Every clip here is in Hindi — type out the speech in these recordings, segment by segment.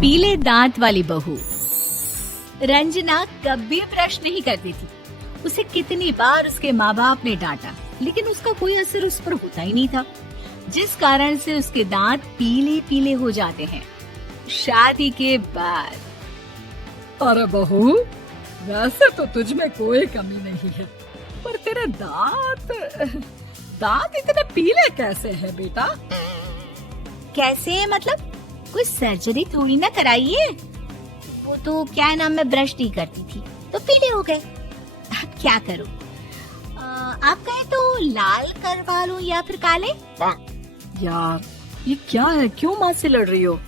पीले दांत वाली बहू। रंजना कभी ब्रश नहीं करती थी। उसे कितनी बार उसके माँ बाप ने डांटा, लेकिन उसका कोई असर उस पर होता ही नहीं था, जिस कारण से उसके दांत पीले पीले हो जाते हैं। शादी के बाद। अरे बहू, वैसे तो तुझ में कोई कमी नहीं है, पर तेरे दांत इतने पीले कैसे हैं बेटा? कैसे मतलब? कोई सर्जरी थोड़ी ना कराइए। वो तो क्या नाम, मैं ब्रश नहीं करती थी तो पीले हो गए। अब क्या करूं? आप कहें तो लाल करवा लूं या फिर काले? यार ये क्या है, क्यों माँ से लड़ रही हो?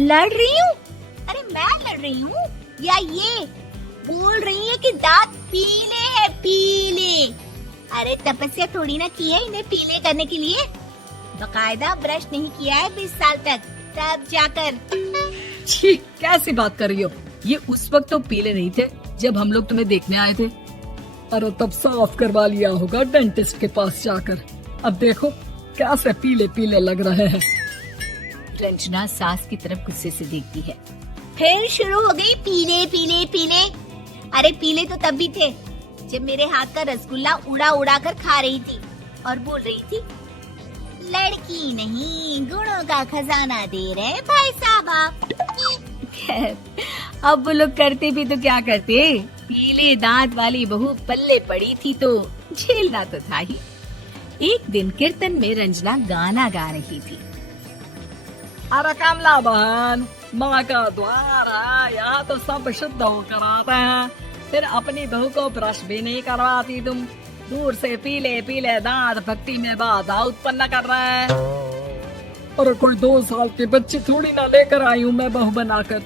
लड़ रही हूँ? अरे मैं लड़ रही हूँ या ये बोल रही है कि दांत पीले हैं, पीले। अरे तपस्या थोड़ी ना की है इन्हें पीले करने के लिए। बकायदा ब्रश नहीं किया है 20 साल तक, तब जाकर। छी, कैसी बात कर रही हो? ये उस वक्त तो पीले नहीं थे जब हम लोग तुम्हें देखने आए थे। अरे तब साफ करवा लिया होगा डेंटिस्ट के पास जाकर। अब देखो कैसे पीले पीले लग रहे हैं। रंजना सास की तरफ गुस्से से देखती है। फिर शुरू हो गई पीले पीले पीले। अरे पीले तो तब भी थे जब मेरे हाथ का रसगुल्ला उड़ा उड़ा कर खा रही थी और बोल रही थी, लड़की नहीं गुणों का खजाना दे रहे भाई साहब आप। अब वो लोग करते भी तो क्या करते, पीले दांत वाली बहू पल्ले पड़ी थी तो झेलना तो था ही। एक दिन कीर्तन में रंजना गाना गा रही थी। अरे कमला बहन, माँ का द्वार है, यहाँ तो सब शुद्ध होकर आते हैं, फिर अपनी बहू को ब्रश भी नहीं करवाती तुम। दूर से पीले पीले दांत भक्ति में बाधा उत्पन्न कर रहे हैं। अरे कोई 2 साल के बच्चे थोड़ी ना लेकर आई हूँ मैं बहू बनाकर।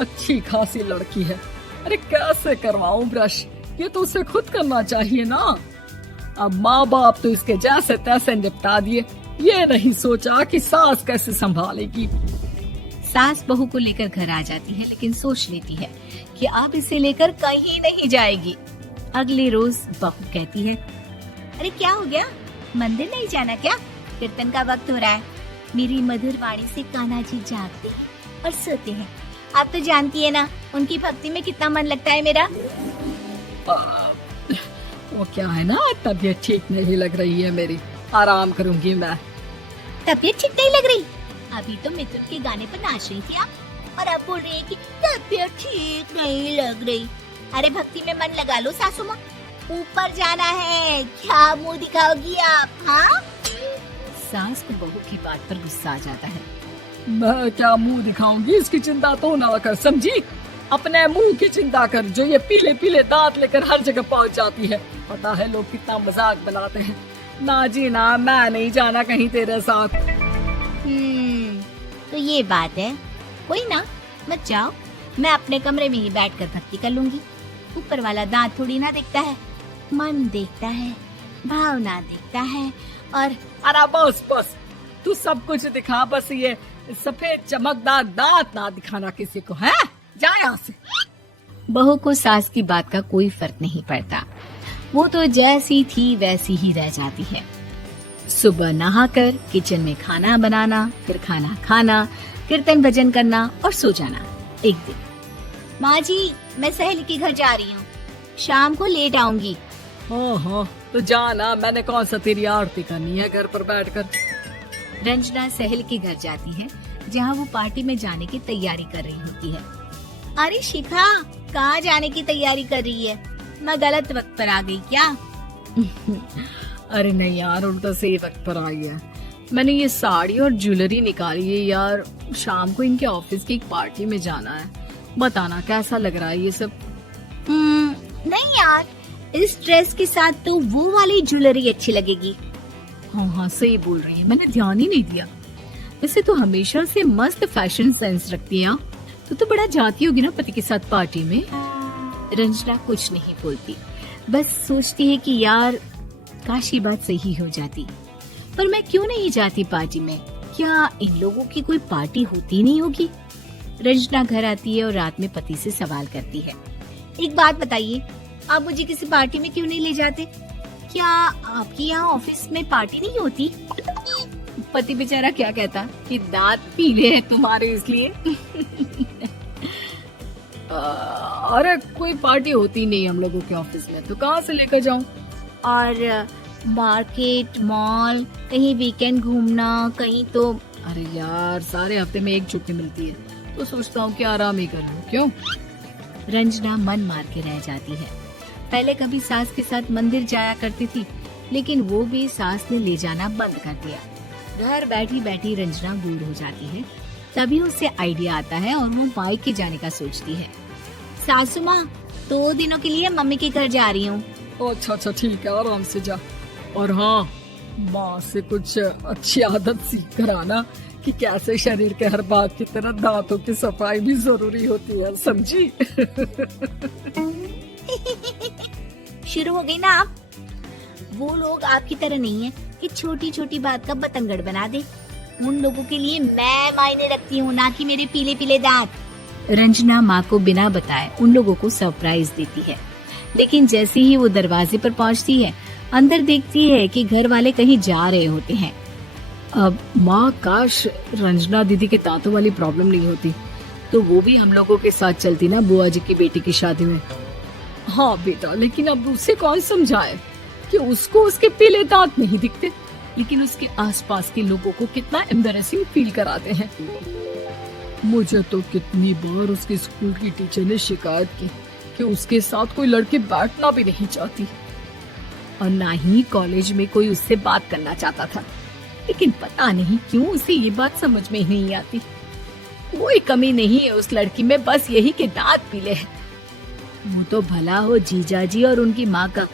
अच्छी खासी लड़की है, अरे कैसे करवाऊं ब्रश? ये तो उसे खुद करना चाहिए ना। अब माँ बाप तो इसके जैसे तैसे निपटा दिए, ये नहीं सोचा कि सास कैसे संभालेगी। सास बहू को लेकर घर आ जाती है, लेकिन सोच लेती है कि अब इसे लेकर कहीं नहीं जाएगी। अगले रोज बहू कहती है, अरे क्या हो गया, मंदिर नहीं जाना क्या? कीर्तन का वक्त हो रहा है। मेरी मधुर वाणी से कान्हा जी जागते हैं और सोते हैं। आप तो जानती है ना उनकी भक्ति में कितना मन लगता है मेरा। वो क्या है ना, तबीयत ठीक नहीं लग रही है मेरी, आराम करूंगी मैं। तबीयत ठीक नहीं लग रही? अभी तो मिथुन के गाने पर नाच रही थी आप, और अब बोल रही है कि तबीयत ठीक नहीं लग रही। अरे भक्ति में मन लगा लो सासू माँ, ऊपर जाना है, क्या मुंह दिखाओगी आप? हाँ? सास को बहू की बात पर गुस्सा आ जाता है। मैं क्या मुंह दिखाऊंगी, इसकी चिंता तो ना कर, समझी? अपने मुंह की चिंता कर, जो ये पीले पीले दांत लेकर हर जगह पहुंच जाती है। पता है लोग कितना मजाक बनाते हैं। ना जी ना, मैं नहीं जाना कहीं तेरे साथ। तो ये बात है, कोई ना, मत जाओ, मैं अपने कमरे में ही बैठकर भक्ति कर लूंगी। ऊपर वाला दांत थोड़ी ना देखता है, मन देखता है, भावना देखता है। और अरे बस बस, तू सब कुछ दिखा, बस ये सफेद चमकदार दांत ना दिखाना किसी को, है? जा यहाँ से। बहू को सास की बात का कोई फर्क नहीं पड़ता, वो तो जैसी थी वैसी ही रह जाती है। सुबह नहाकर किचन में खाना बनाना, फिर खाना खाना, कीर्तन भजन करना और सो जाना। एक दिन, माँ जी मैं सहेली के घर जा रही हूँ, शाम को लेट आऊंगी। हाँ, तो जाना, मैंने कौन सा तेरी आरती करनी है घर पर बैठकर। रंजना सहेली के घर जाती है, जहाँ वो पार्टी में जाने की तैयारी कर रही होती है। अरे शिखा, कहाँ जाने की तैयारी कर रही है? मैं गलत वक्त पर आ गई क्या? अरे नहीं यार, उल्टा सही वक्त पर आई है। मैंने ये साड़ी और ज्वेलरी निकाली है यार, शाम को इनके ऑफिस की एक पार्टी में जाना है। बताना कैसा लग रहा है ये सब? नहीं यार, इस ड्रेस के साथ तो वो वाली ज्वेलरी अच्छी लगेगी। हाँ, सही बोल रही है, मैंने ध्यान ही नहीं दिया। वैसे तो हमेशा से मस्त फैशन सेंस रखती है। तो बड़ा जाती होगी ना पति के साथ पार्टी में। रंजना कुछ नहीं बोलती, बस सोचती है कि यार काश ये बात सही हो जाती, पर मैं क्यों नहीं जाती पार्टी में? क्या इन लोगों की कोई पार्टी होती नहीं होगी? रंजना घर आती है और रात में पति से सवाल करती है, एक बात बताइए, आप मुझे किसी पार्टी में क्यों नहीं ले जाते? क्या आपके यहाँ ऑफिस में पार्टी नहीं होती? पति बेचारा क्या कहता कि दांत पीले हैं तुम्हारे इसलिए। अरे कोई पार्टी होती नहीं हम लोगों के ऑफिस में, तो कहाँ से लेकर जाऊं? और मार्केट, मॉल, कहीं वीकेंड घूमना, कहीं तो। अरे यार सारे हफ्ते में एक छुट्टी मिलती है, तो सोचता हूँ कि आराम ही कर लूं। क्यों? रंजना मन मार के रह जाती है। पहले कभी सास के साथ मंदिर जाया करती थी, लेकिन वो भी सास ने ले जाना बंद कर दिया। घर बैठी बैठी रंजना बोर हो जाती है। तभी उसे आइडिया आता है और वो मायके जाने का सोचती है। सासू माँ, 2 दिनों के लिए मम्मी के घर जा रही हूँ। अच्छा ठीक है, आराम से जा। और हाँ, माँ से कुछ अच्छी आदत सीख कर आना कि कैसे शरीर के हर भाग की तरह दांतों की सफाई भी जरूरी होती है, समझी? शुरू हो गई ना आप। वो लोग आपकी तरह नहीं है कि छोटी छोटी बात का बतंगड़ बना दे। उन लोगों के लिए मैं मायने रखती हूँ, ना कि मेरे पीले पीले दांत। रंजना माँ को बिना बताए उन लोगों को सरप्राइज देती है, लेकिन जैसे ही वो दरवाजे पर पहुँचती है, अंदर देखती है कि घर वाले कहीं जा रहे होते हैं। अब माँ, काश रंजना दीदी के दांतों वाली प्रॉब्लम नहीं होती, तो वो भी हम लोगों के साथ चलती ना बुआ जी की बेटी की शादी में। हाँ बेटा, लेकिन अब उसे कौन समझाए कि उसको उसके पीले दांत नहीं दिखते, लेकिन उसके आसपास के लोगों को कितना एम्बैरेसिंग फील कराते हैं। मुझे तो कितनी बार उसके स्कूल की टीचर ने शिकायत की कि उसके साथ कोई लड़की बैठना भी नहीं चाहती, और ना ही कॉलेज में कोई उससे बात करना चाहता था। लेकिन पता नहीं क्यों उसे ये बात समझ में ही नहीं आती। कोई कमी नहीं है उस लड़की में, बस यही कि दांत पीले हैं। वो तो भला हो जीजा जी और उनकी माँ का,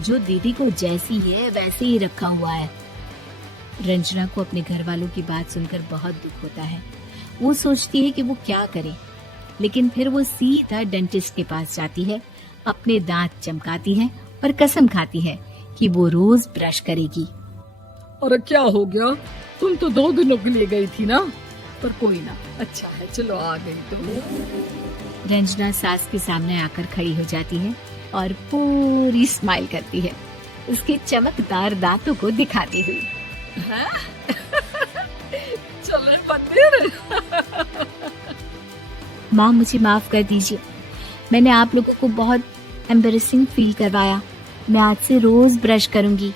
जो दीदी को जैसी है वैसे ही रखा हुआ है। रंजना को अपने घर वालों की बात सुनकर बहुत दुख होता है। वो सोचती है कि वो क्या करे, लेकिन फिर वो सीधा डेंटिस्ट के पास जाती है, अपने दांत चमकाती है और कसम खाती है कि वो रोज ब्रश करेगी। अरे क्या हो गया? तुम तो 2 दिनों के लिए गई थी ना, पर कोई ना, अच्छा है, चलो आ गई तो। रंजना सास के सामने आकर खड़ी हो जाती है और पूरी स्माइल करती है, उसके चमकदार दांतों को दिखाती हुई। चले मंदिर। माँ, मुझे माफ कर दीजिए, मैंने आप लोगों को बहुत एम्बैरेसिंग फील करवाया। मैं आज से रोज ब्रश करूंगी।